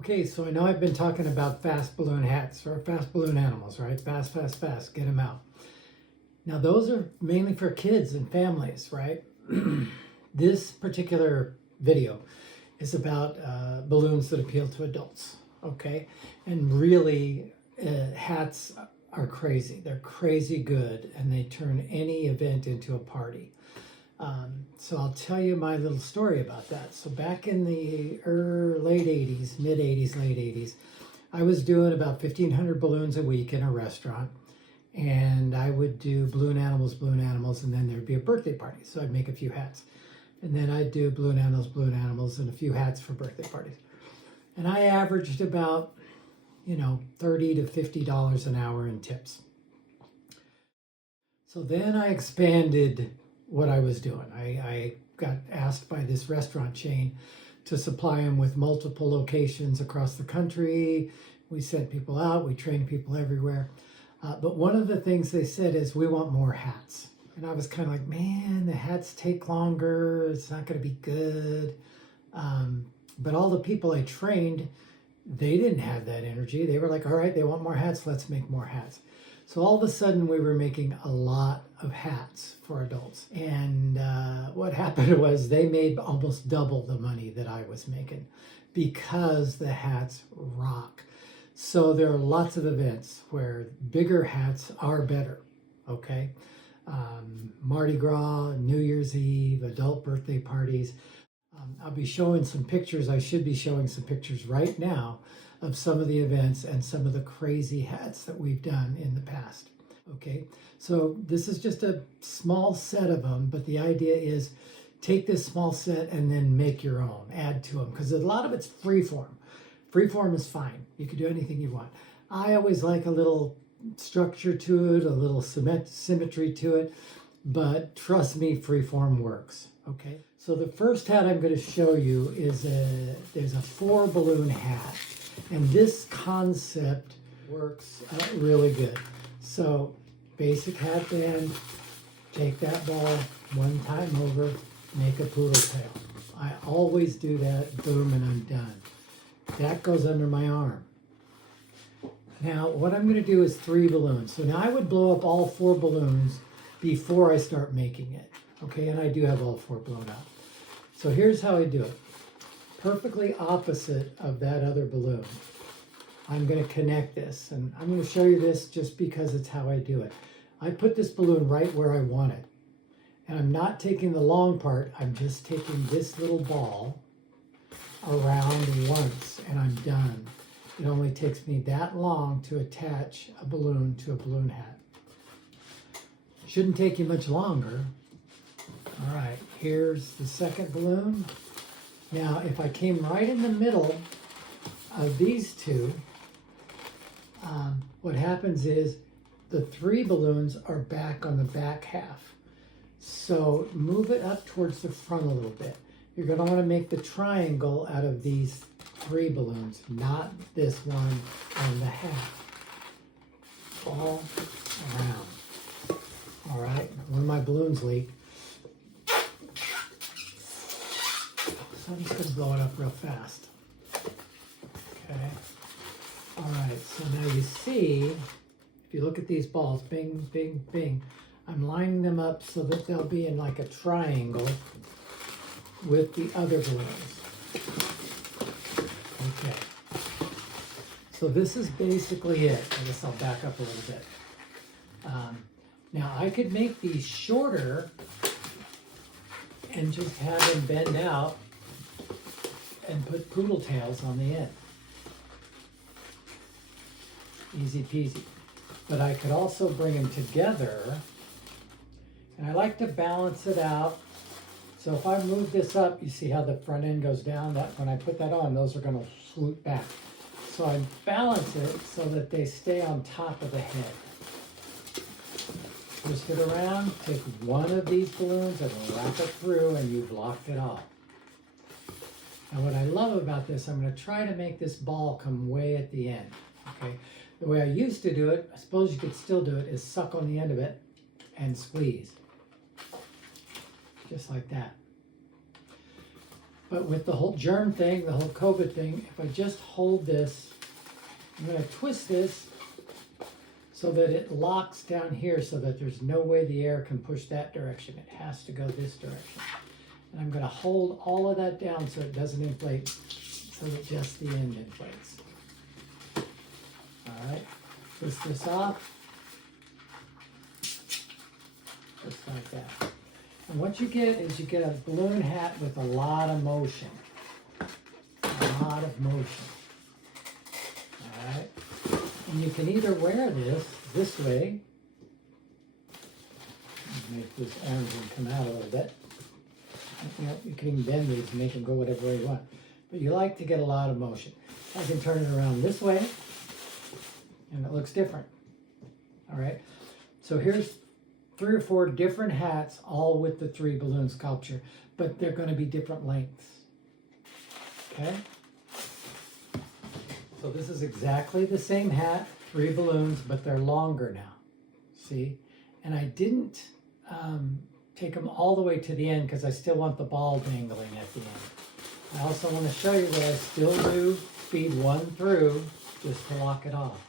Okay, so I know I've been talking about fast balloon hats or fast balloon animals, right? Fast, fast, fast, get them out. Now, those are mainly for kids and families, right? This particular video is about balloons that appeal to adults, okay? And really, hats are crazy. They're crazy good, and they turn any event into a party. So I'll tell you my little story about that. So back in the late 80s, mid 80s, late 80s, I was doing about 1,500 balloons a week in a restaurant. And I would do balloon animals, and then there'd be a birthday party. So I'd make a few hats. And then I'd do balloon animals, and a few hats for birthday parties. And I averaged about, $30 to $50 an hour in tips. So then I expanded what I was doing. I got asked by this restaurant chain to supply them with multiple locations across the country. We sent people out, we trained people everywhere. But one of the things they said is, we want more hats. And I was kind of like, man, the hats take longer. It's not going to be good. But all the people I trained, they didn't have that energy. They were like, all right, they want more hats. Let's make more hats. So all of a sudden we were making a lot of hats for adults. And what happened was they made almost double the money that I was making because the hats rock. So there are lots of events where bigger hats are better, okay? Mardi Gras, New Year's Eve, adult birthday parties. I'll be showing some pictures. I should be showing some pictures right now of some of the events and some of the crazy hats that we've done in the past. Okay, so this is just a small set of them, but the idea is take this small set and then make your own, add to them, because a lot of it's freeform. Freeform is fine. You can do anything you want. I always like a little structure to it, a little symmetry to it, but trust me, freeform works. Okay, so the first hat I'm going to show you is there's a 4 balloon hat, and this concept works really good. So basic hat band, take that ball one time over, make a poodle tail. I always do that, boom, and I'm done. That goes under my arm. Now what I'm going to do is 3 balloons. So now I would blow up all 4 balloons before I start making it. Okay, and I do have all 4 blown up. So here's how I do it. Perfectly opposite of that other balloon, I'm going to connect this. And I'm going to show you this just because it's how I do it. I put this balloon right where I want it. And I'm not taking the long part. I'm just taking this little ball around once, and I'm done. It only takes me that long to attach a balloon to a balloon hat. Shouldn't take you much longer. All right, here's the second balloon. Now, if I came right in the middle of these two, what happens is the 3 balloons are back on the back half. So move it up towards the front a little bit. You're going to want to make the triangle out of these 3 balloons, not this one on the half. All around. All right, one of my balloons leak. So I'm just going to blow it up real fast. Okay. All right, so now you see, if you look at these balls, bing, bing, bing, I'm lining them up so that they'll be in like a triangle with the other balloons. Okay. So this is basically it. I guess I'll back up a little bit. Now I could make these shorter and just have them bend out and put poodle tails on the end. Easy peasy. But I could also bring them together, and I like to balance it out. So if I move this up, you see how the front end goes down? That when I put that on, those are going to swoop back. So I balance it so that they stay on top of the head. Twist it around, take one of these balloons and wrap it through, and you've locked it all. Now what I love about this, I'm going to try to make this ball come way at the end. Okay, the way I used to do it, I suppose you could still do it, is suck on the end of it and squeeze. Just like that. But with the whole germ thing, the whole COVID thing, if I just hold this, I'm going to twist this so that it locks down here so that there's no way the air can push that direction. It has to go this direction. And I'm going to hold all of that down so it doesn't inflate, so that just the end inflates. All right, twist this off, just like that. And what you get is you get a balloon hat with a lot of motion. A lot of motion. All right. And you can either wear this way. Make this orange one come out a little bit. You know, you can even bend these and make them go whatever way you want. But you like to get a lot of motion. I can turn it around this way, and it looks different. All right. So here's 3 or 4 different hats, all with the 3 balloon sculpture, but they're going to be different lengths. Okay? So this is exactly the same hat, 3 balloons, but they're longer now. See? And I didn't take them all the way to the end because I still want the ball dangling at the end. I also want to show you that I still do feed one through just to lock it off.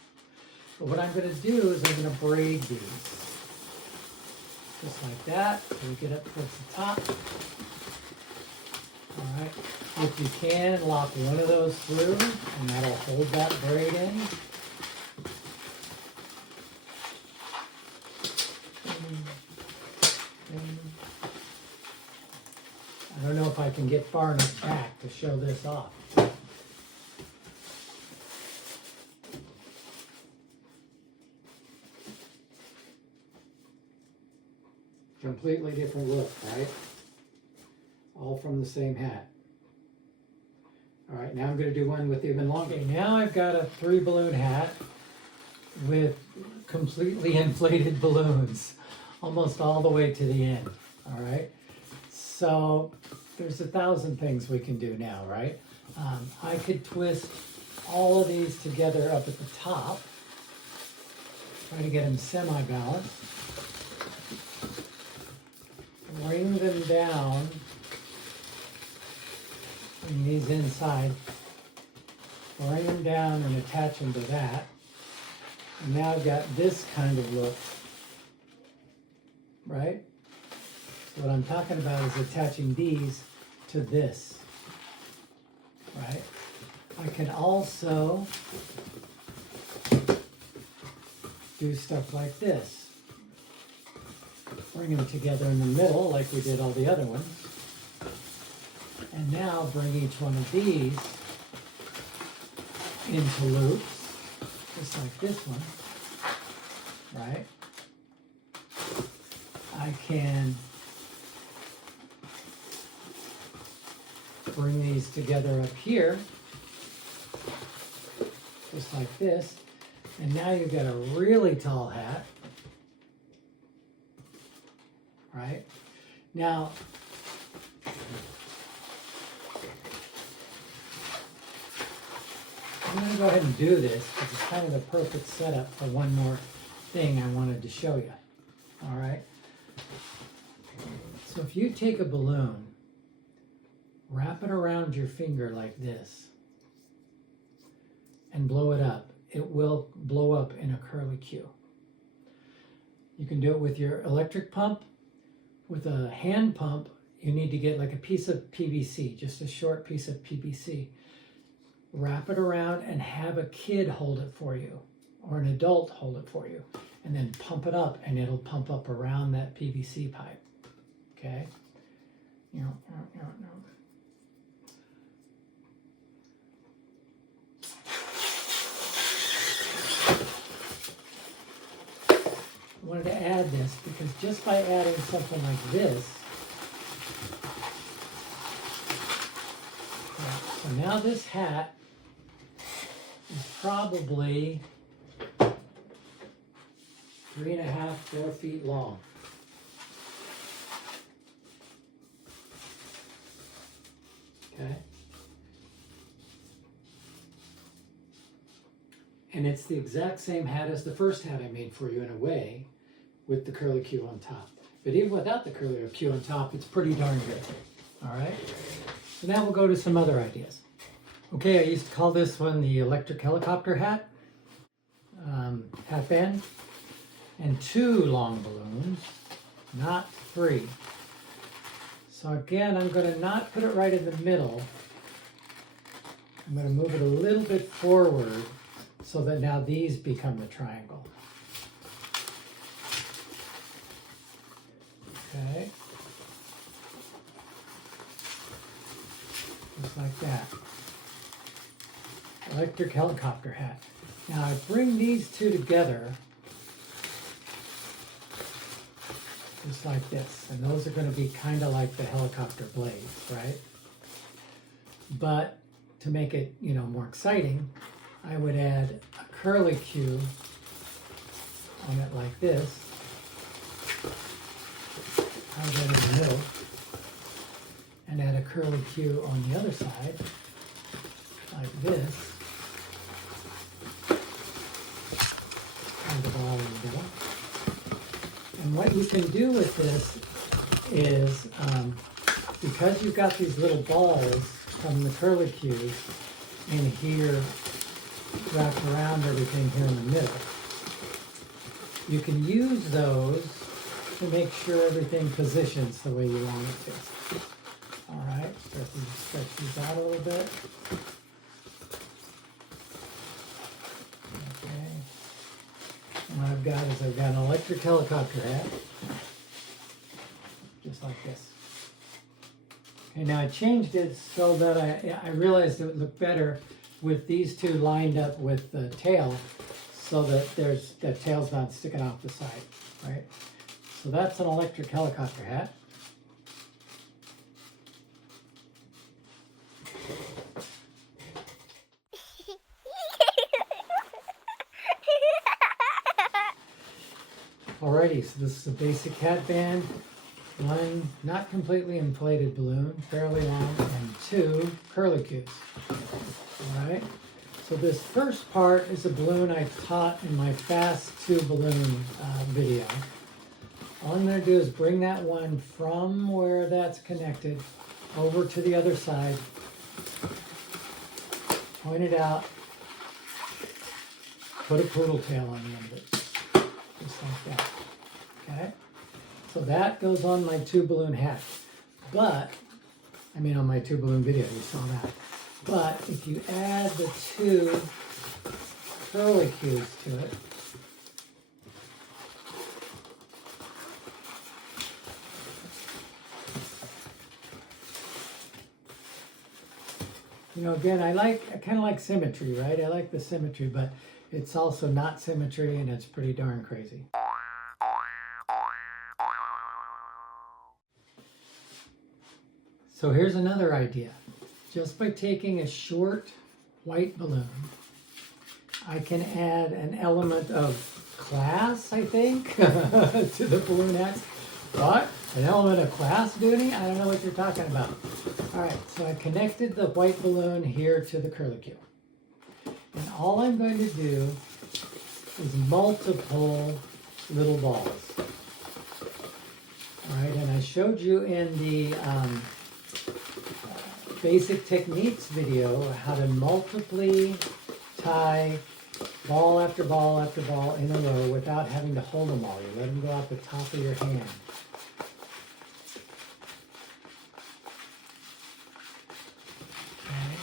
But what I'm going to do is I'm going to braid these. Just like that, so we get up towards the top. All right, if you can, lock one of those through, and that'll hold that braid in. I don't know if I can get far enough back to show this off. Completely different look, right? All from the same hat. All right, now I'm going to do one with even longer. Okay, now I've got a 3 balloon hat with completely inflated balloons, almost all the way to the end. All right, so there's 1,000 things we can do now, right? I could twist all of these together up at the top, try to get them semi-balanced. Bring them down, bring these inside, bring them down and attach them to that. And now I've got this kind of look, right? So what I'm talking about is attaching these to this, right? I can also do stuff like this. Bring them together in the middle like we did all the other ones. And now bring each one of these into loops, just like this one, right? I can bring these together up here, just like this. And now you've got a really tall hat. Right? Now, I'm going to go ahead and do this because it's kind of the perfect setup for one more thing I wanted to show you. All right? So if you take a balloon, wrap it around your finger like this, and blow it up, it will blow up in a curlicue. You can do it with your electric pump. With a hand pump, you need to get like a piece of PVC, just a short piece of PVC. Wrap it around and have a kid hold it for you, or an adult hold it for you, and then pump it up, and it'll pump up around that PVC pipe. Okay? I wanted to add this because just by adding something like this, so now this hat is probably 3.5, 4 feet long. Okay? And it's the exact same hat as the first hat I made for you in a way, with the curlicue on top. But even without the curlicue on top, it's pretty darn good. All right? So now we'll go to some other ideas. Okay, I used to call this one the electric helicopter hat, hat band, and 2 long balloons, not 3. So again, I'm going to not put it right in the middle. I'm going to move it a little bit forward so that now these become the triangle. Okay. Just like that. Electric helicopter hat. Now I bring these 2 together just like this, and those are going to be kind of like the helicopter blades, right? But to make it, you know, more exciting, I would add a curlicue on it like this. Have that in the middle, and add a curlicue on the other side like this. Have the ball in the middle. And what you can do with this is, because you've got these little balls from the curlicues in here wrapped around everything here in the middle, you can use those to make sure everything positions the way you want it to. All right, stretch these out a little bit. Okay. And what I've got is I've got an electric helicopter hat, just like this. Okay, now I changed it so that I realized it would look better with these 2 lined up with the tail, so that the tail's not sticking off the side, right? So that's an electric helicopter hat. Alrighty, so this is a basic hat band, 1 not completely inflated balloon, fairly long, and 2 curlicues. Alright, so this first part is a balloon I taught in my fast 2 balloon video. All I'm going to do is bring that one from where that's connected over to the other side, point it out, put a poodle tail on the end of it, just like that. Okay, so that goes on my 2 balloon hat, but, I mean on my 2 balloon video, you saw that. But if you add the 2 curlicues to it, you know, again, I kind of like symmetry, right? I like the symmetry, but it's also not symmetry, and it's pretty darn crazy. So here's another idea. Just by taking a short white balloon, I can add an element of class, I think, to the balloon hats. What? An element of class, Dooney? I don't know what you're talking about. All right, so I connected the white balloon here to the curlicue. And all I'm going to do is multiple little balls. All right, and I showed you in the basic techniques video how to multiply tie ball after ball after ball in a row without having to hold them all. You let them go out the top of your hand. Okay,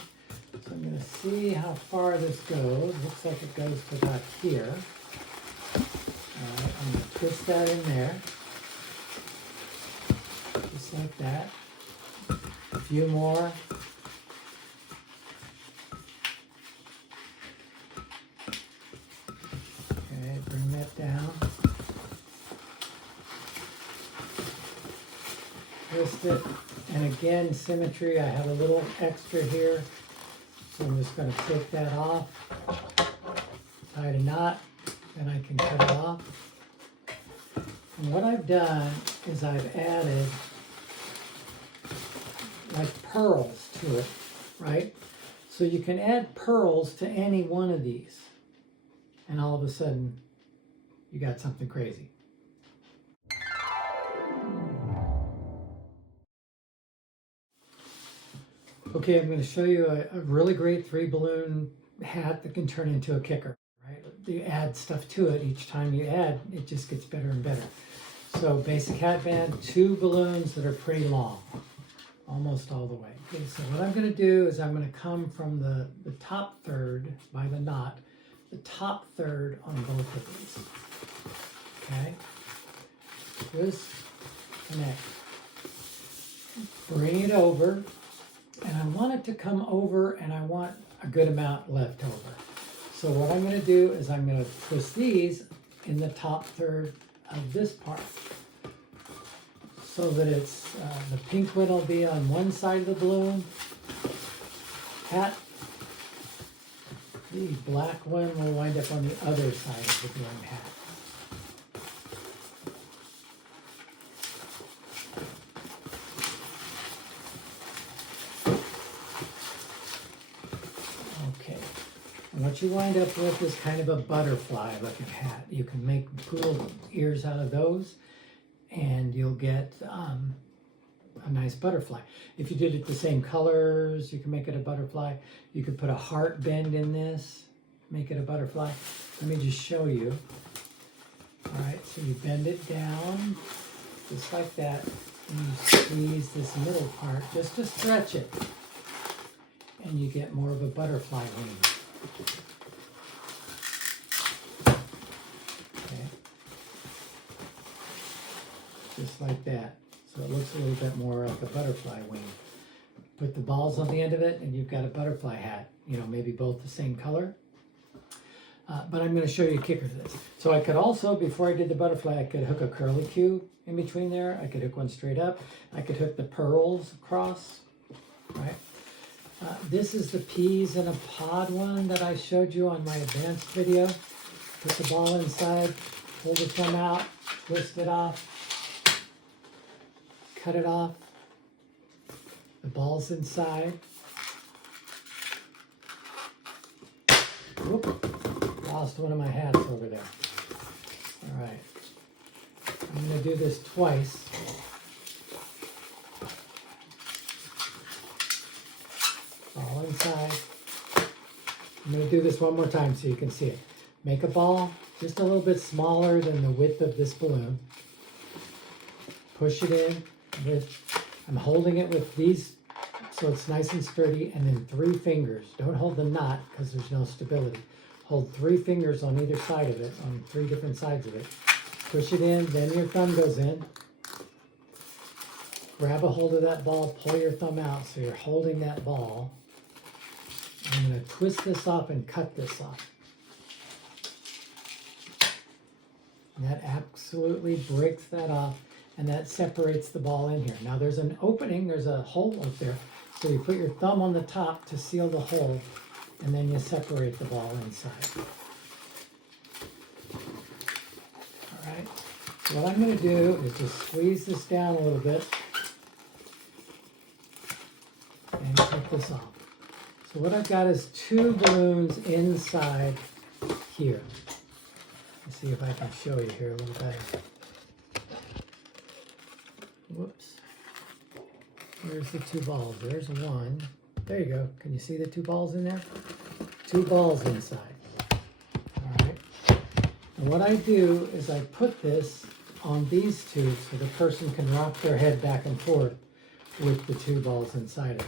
so I'm going to see how far this goes. Looks like it goes to about here. All right, I'm going to twist that in there, just like that. A few more. Okay, bring that down. Twist it. And again, symmetry. I have a little extra here. So I'm just going to take that off. Tie a knot. Then I can cut it off. And what I've done is I've added like pearls to it, right? So you can add pearls to any one of these, and all of a sudden you got something crazy. Okay, I'm going to show you a really great 3-balloon hat that can turn into a kicker, right? You add stuff to it. Each time you add, it just gets better and better. So basic hat band, 2 balloons that are pretty long, almost all the way. Okay, so what I'm going to do is I'm going to come from the top third by the knot, the top third on both of these. Okay, twist, connect, bring it over, and I want it to come over, and I want a good amount left over. So what I'm going to do is I'm going to twist these in the top third of this part, so that it's the pink one will be on one side of the balloon hat. The black one will wind up on the other side of the balloon hat. Okay, and what you wind up with is kind of a butterfly looking hat. You can make poodle ears out of those, and you'll get a nice butterfly. If you did it the same colors, you can make it a butterfly. You could put a heart bend in this, make it a butterfly. Let me just show you. All right, so you bend it down, just like that, and you squeeze this middle part just to stretch it, and you get more of a butterfly wing. Okay, just like that. So it looks a little bit more like a butterfly wing. Put the balls on the end of it and you've got a butterfly hat, you know, maybe both the same color. But I'm going to show you a kicker for this. So I could also, before I did the butterfly, I could hook a curly Q in between there. I could hook one straight up. I could hook the pearls across, right? This is the peas in a pod one that I showed you on my advanced video. Put the ball inside, pull the thumb out, twist it off, cut it off. The ball's inside. Whoop, lost one of my hats over there. All right, I'm going to do this twice. Ball inside. I'm going to do this one more time so you can see it. Make a ball just a little bit smaller than the width of this balloon. Push it in with, I'm holding it with these so it's nice and sturdy, and then 3 fingers. Don't hold the knot because there's no stability. Hold 3 fingers on either side of it, on 3 different sides of it. Push it in, then your thumb goes in. Grab a hold of that ball, pull your thumb out so you're holding that ball. I'm going to twist this off and cut this off. And that absolutely breaks that off, and that separates the ball in here. Now there's an opening, there's a hole up there, so you put your thumb on the top to seal the hole, and then you separate the ball inside. All right, so what I'm going to do is just squeeze this down a little bit and take this off. So what I've got is 2 balloons inside here. Let's see if I can show you here a little better. Whoops. Here's the 2 balls. There's one. There you go. Can you see the 2 balls in there? 2 balls inside. All right. And what I do is I put this on these 2 so the person can rock their head back and forth with the 2 balls inside of it.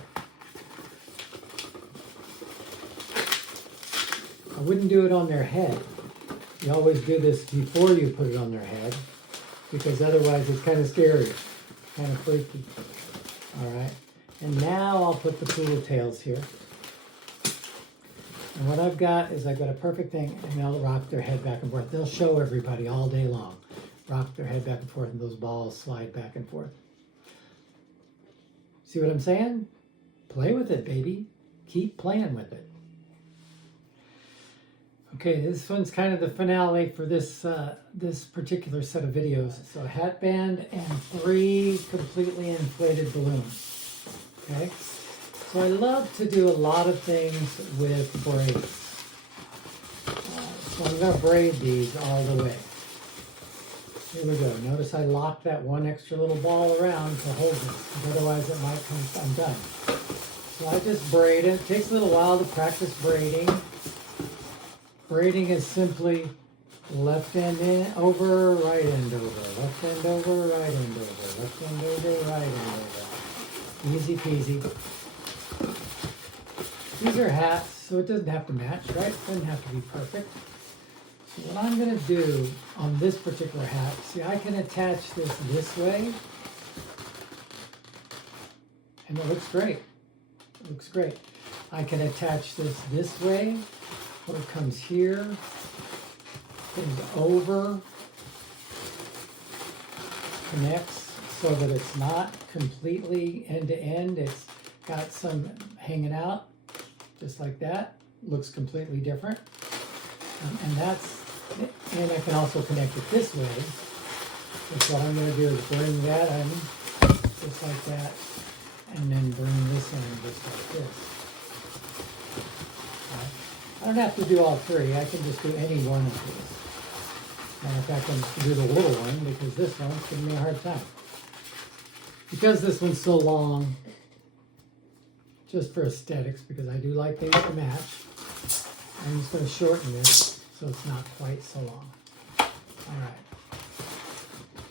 I wouldn't do it on their head. You always do this before you put it on their head, because otherwise it's kind of scary, kind of freaky. All right, and now I'll put the poodle tails here. And what I've got is I've got a perfect thing, and they'll rock their head back and forth. They'll show everybody all day long. Rock their head back and forth, and those balls slide back and forth. See what I'm saying? Play with it, baby. Keep playing with it. Okay, this one's kind of the finale for this this particular set of videos. So a hat band and 3 completely inflated balloons. Okay, so I love to do a lot of things with braids. So I'm going to braid these all the way. Here we go. Notice I locked that one extra little ball around to hold it, otherwise it might come undone. So I just braid it. It takes a little while to practice braiding. Braiding is simply left end in, over, right end over, left end over, right end over, left end over, right end over. Easy peasy. These are hats, so it doesn't have to match, right? It doesn't have to be perfect. So what I'm going to do on this particular hat, see, I can attach this way, and it looks great. It looks great. I can attach this way, where it comes here, comes over, connects so that it's not completely end to end. It's got some hanging out, just like that. Looks completely different. And I can also connect it this way. So what I'm going to do is bring that in, just like that, and then bring this in just like this. I don't have to do all three. I can just do any one of these. Matter of fact, I'm just going to do the little one because this one's giving me a hard time. Because this one's so long, just for aesthetics, because I do like these to match, I'm just going to shorten this so it's not quite so long. All right,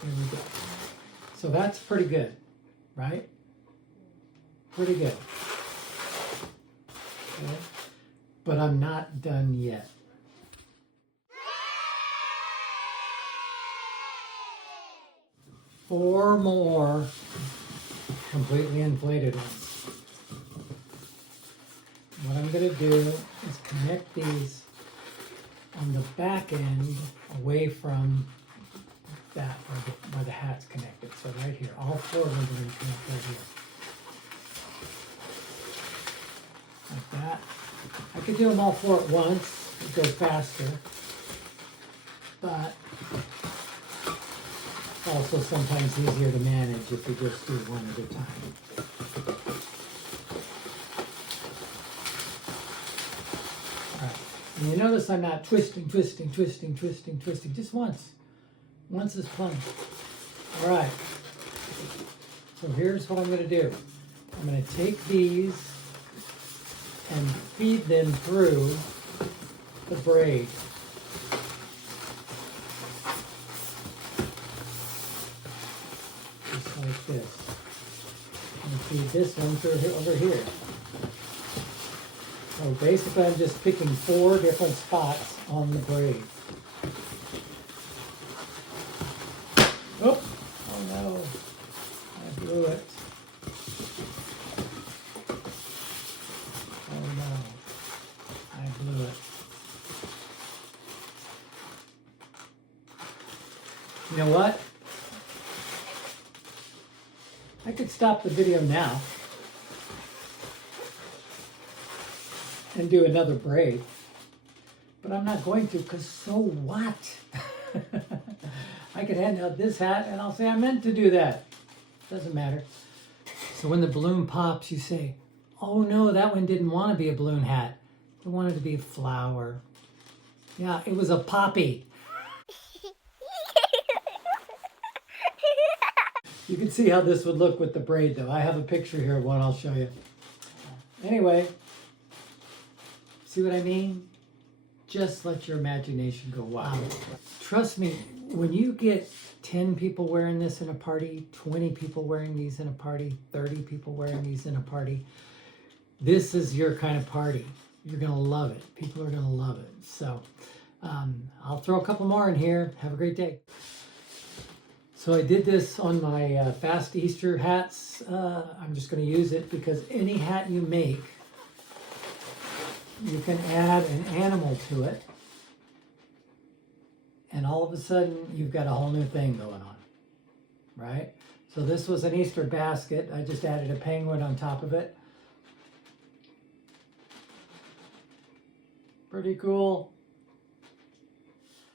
here we go. So that's pretty good, right? Pretty good. Okay. But I'm not done yet. Four more completely inflated ones. What I'm going to do is connect these on the back end away from that where the hat's connected. So right here, all four of them are going to connect right here. Like that. I could do them all four at once, it'd go faster, but it's also sometimes easier to manage if you just do one at a time. All right, and you notice I'm not twisting, just once. Once is plenty. All right, so here's what I'm going to do. I'm going to take these and feed them through the braid. Just like this. And feed this one through over here. So basically I'm just picking 4 different spots on the braid. Oh, oh no, I blew it. Oh no, I blew it. You know what? I could stop the video now and do another braid, but I'm not going to, because so what? I could hand out this hat and I'll say I meant to do that. Doesn't matter. So when the balloon pops, you say, oh no, that one didn't want to be a balloon hat. It wanted to be a flower. Yeah, it was a poppy. You can see how this would look with the braid though. I have a picture here of one I'll show you. Anyway, see what I mean? Just let your imagination go wild. Trust me, when you get 10 people wearing this in a party, 20 people wearing these in a party, 30 people wearing these in a party, this is your kind of party. You're going to love it. People are going to love it. So I'll throw a couple more in here. Have a great day. So I did this on my Fast Easter hats. I'm just going to use it because any hat you make, you can add an animal to it. And all of a sudden, you've got a whole new thing going on, right? So this was an Easter basket. I just added a penguin on top of it. Pretty cool.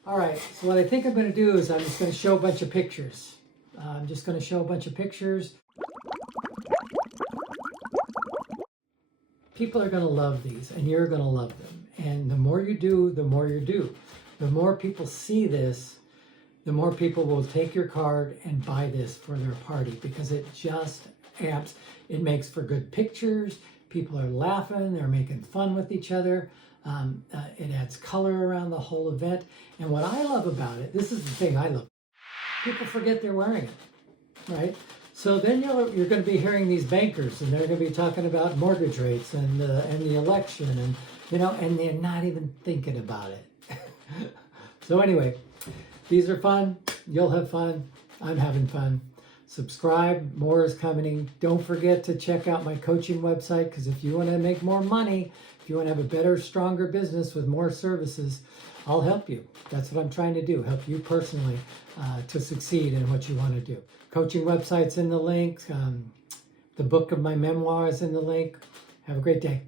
All right, so what I think I'm going to do is I'm just going to show a bunch of pictures. I'm just going to show a bunch of pictures. People are going to love these, and you're going to love them. And the more you do, the more you do. The more people see this, the more people will take your card and buy this for their party because it just amps. It makes for good pictures. People are laughing, they're making fun with each other. It adds color around the whole event. And what I love about it, this is the thing I love, people forget they're wearing it, right? So then you're going to be hearing these bankers, and they're going to be talking about mortgage rates and the election, and and they're not even thinking about it. So anyway, these are fun. You'll have fun. I'm having fun. Subscribe. More is coming. Don't forget to check out my coaching website, because if you want to make more money, if you want to have a better, stronger business with more services, I'll help you. That's what I'm trying to do, help you personally to succeed in what you want to do. Coaching website's in the link. The book of my memoir is in the link. Have a great day.